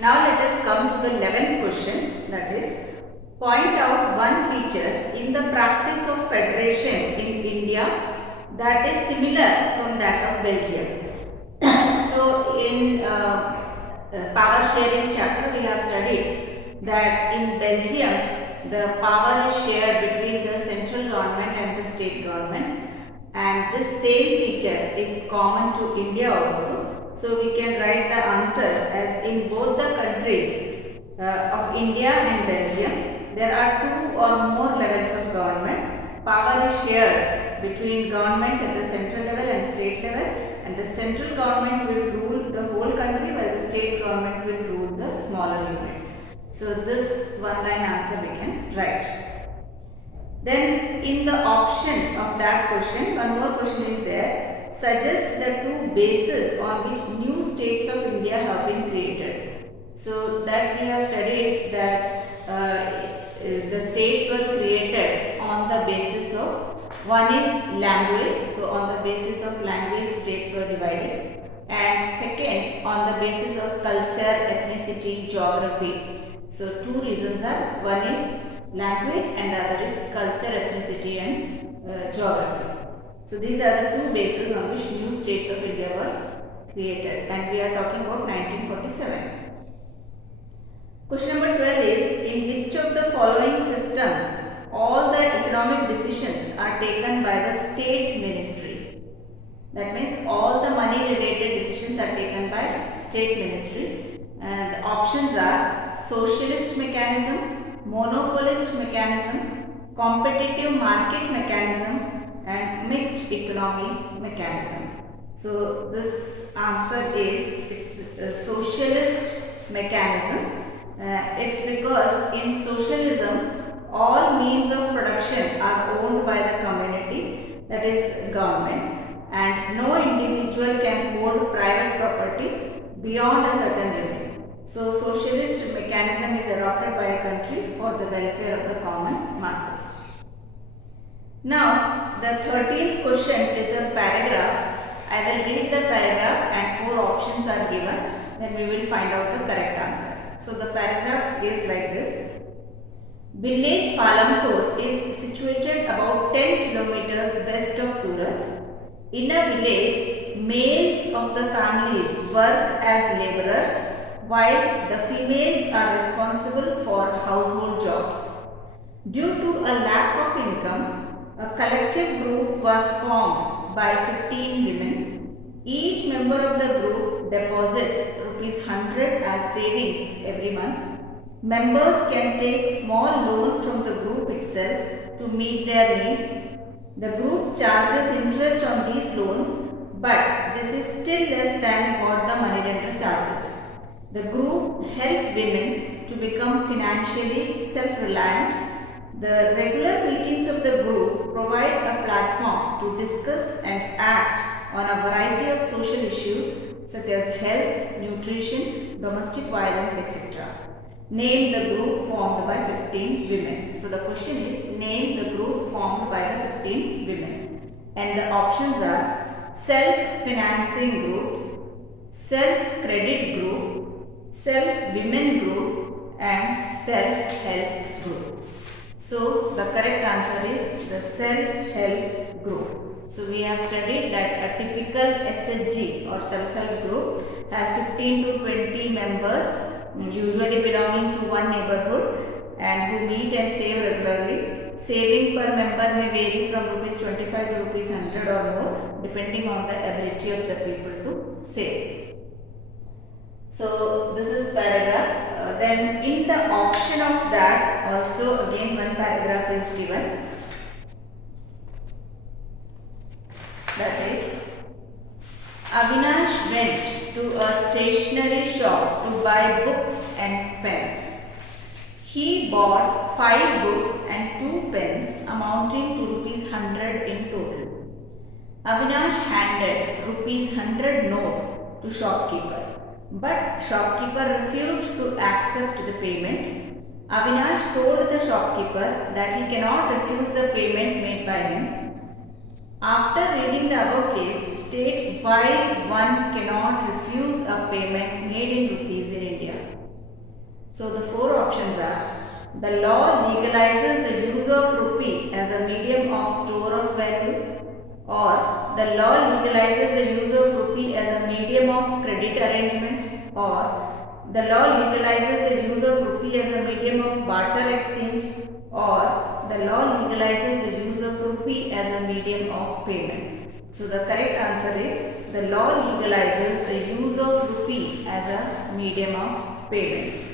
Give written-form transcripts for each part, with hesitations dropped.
Now let us come to the 11th question, that is, point out one feature in the practice of federation in India that is similar from that of Belgium. So in power sharing chapter we have studied that in Belgium the power is shared between the central government and the state governments, and this same feature is common to India also. So we can write the answer as in both the countries of India and Belgium there are two or more levels of government. Power is shared between governments at the central level and state level, and the central government will rule the whole country while the state government will rule the smaller units. So this one line answer we can write. Then in the option of that question, one more question is there. Suggest the two bases on which new states of India have been created. So that we have studied that the states were created on the basis of, one is language, so on the basis of language states were divided, and second on the basis of culture, ethnicity, geography. So two reasons are, one is language and the other is culture, ethnicity and geography. So these are the two bases on which new states of India were created, and we are talking about 1947. Question number 12 is, in which of the following systems all the economic decisions are taken by the state ministry? That means all the money related decisions are taken by state ministry, and the options are socialist mechanism, monopolist mechanism, competitive market mechanism and mixed economy mechanism. So this answer is, it's a socialist mechanism. It's because in socialism all means of production are owned by the community, that is government, and no individual can hold private property beyond a certain limit. So socialist mechanism is adopted by a country for the welfare of the common masses. Now the 13th question is a paragraph. I will read the paragraph and 4 options are given, then we will find out the correct answer. So the paragraph is like this. Village Palampur is situated about 10 kilometers west of Surat. In a village, males of the families work as laborers while the females are responsible for household jobs. Due to a lack of income, a collective group was formed by 15 women. Each member of the group deposits ₹100 as savings every month. Members can take small loans from the group itself to meet their needs. The group charges interest on these loans, but this is still less than what the moneylender charges. The group help women to become financially self-reliant. The regular meetings of the group provide a platform to discuss and act on a variety of social issues such as health, nutrition, domestic violence, etc. Name the group formed by 15 women. So the question is, name the group formed by the 15 women. And the options are self-financing groups, self-credit group, self-women group and self-help group. So the correct answer is the self-help group. So we have studied that a typical SHG or self-help group has 15 to 20 members, usually belonging to one neighborhood, and who meet and save regularly. Saving per member may vary from ₹25 to ₹100 or more, depending on the ability of the people to save. So this is paragraph. Then in the option of that also again one paragraph is given. That is, Avinash went to a stationery shop to buy books and pens. He bought 5 books and 2 pens amounting to ₹100 in total. Avinash handed ₹100 note to shopkeeper, but shopkeeper refused to accept the payment. Avinash told the shopkeeper that he cannot refuse the payment made by him. After reading the above case, state why one cannot refuse a payment made in rupees in India. So the four options are: the law legalizes the use of rupee as a medium of store of value, or the law legalizes the use of rupee as a medium of credit arrangement, or the law legalizes the use of rupee as a medium of barter exchange, or the law legalizes the use of rupee as a medium of payment. So the correct answer is the law legalizes the use of rupee as a medium of payment.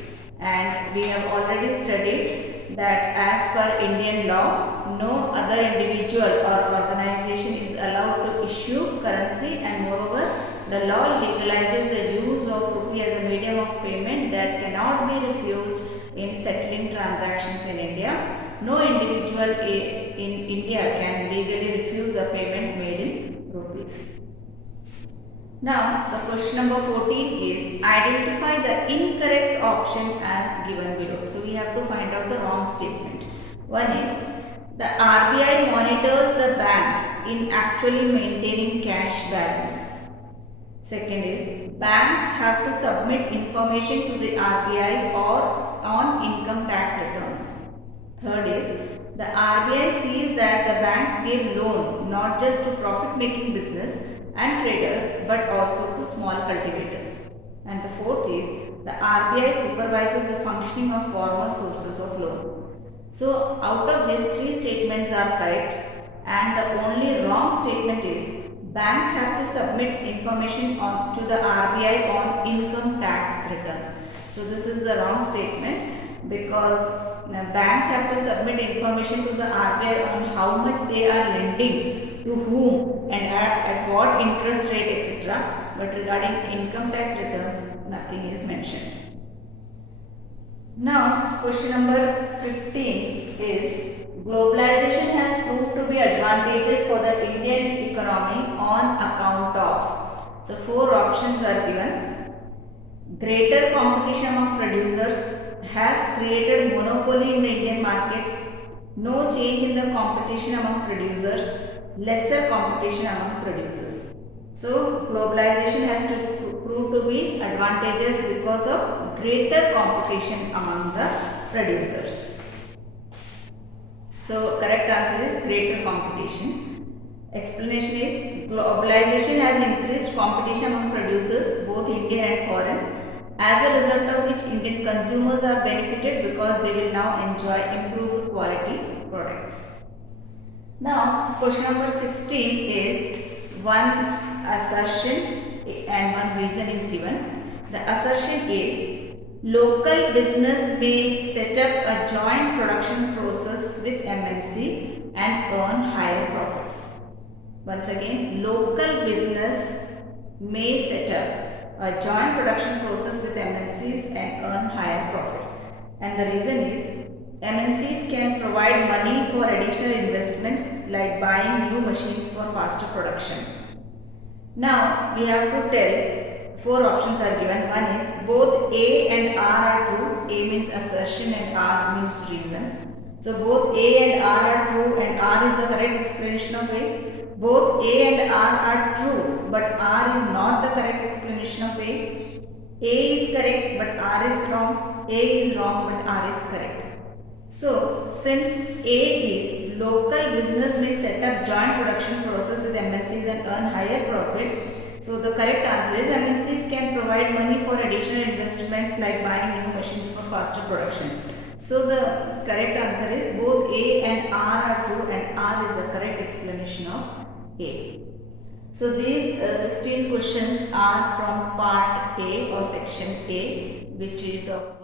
And we have already studied that as per Indian law, no other individual or organization is allowed to issue currency, and moreover, the law legalizes the use of rupee as a medium of payment that cannot be refused in settling transactions in India. No individual in India can legally refuse a payment made in rupees. Now, the question number 14 is identify the incorrect option as given below. So, we have to find out the wrong statement. One is the RBI monitors the banks in actually maintaining cash balance. Second is banks have to submit information to the RBI or on income tax returns. Third is the RBI sees that the banks give loan not just to profit making business and traders but also to small cultivators. And the fourth is the RBI supervises the functioning of formal sources of loan. So out of these three statements are correct, and the only wrong statement is banks have to submit information to the RBI on income tax returns. So this is the wrong statement, because banks have to submit information to the RBI on how much they are lending to whom and at what interest rate, etc. But regarding income tax returns, nothing is mentioned. Now, question number 15 is globalization has proved to be advantageous for the Indian economy on account of. So, four options are given. Greater competition among producers has created monopoly in the Indian markets. No change in the competition among producers. Lesser competition among producers. So, globalization has to prove to be advantageous because of greater competition among the producers. So, correct answer is greater competition. Explanation is globalization has increased competition among producers, both Indian and foreign, as a result of which Indian consumers are benefited because they will now enjoy improved quality products. Now, question number 16 is one assertion and one reason is given. The assertion is local business may set up a joint production process with MNC and earn higher profits. Once again, local business may set up a joint production process with MNCs and earn higher profits. And the reason is MNCs can provide money for additional investments like buying new machines for faster production. Now we have to tell, four options are given. One is both A and R are true. A means assertion and R means reason. So both A and R are true and R is the correct explanation of A. Both A and R are true but R is not the correct explanation of A. A is correct but R is wrong. A is wrong but R is correct. So, since A is local business may set up joint production process with MNCs and earn higher profits, so the correct answer is MNCs can provide money for additional investments like buying new machines for faster production. So, the correct answer is both A and R are true and R is the correct explanation of A. So, these 16 questions are from part A or section A, which is of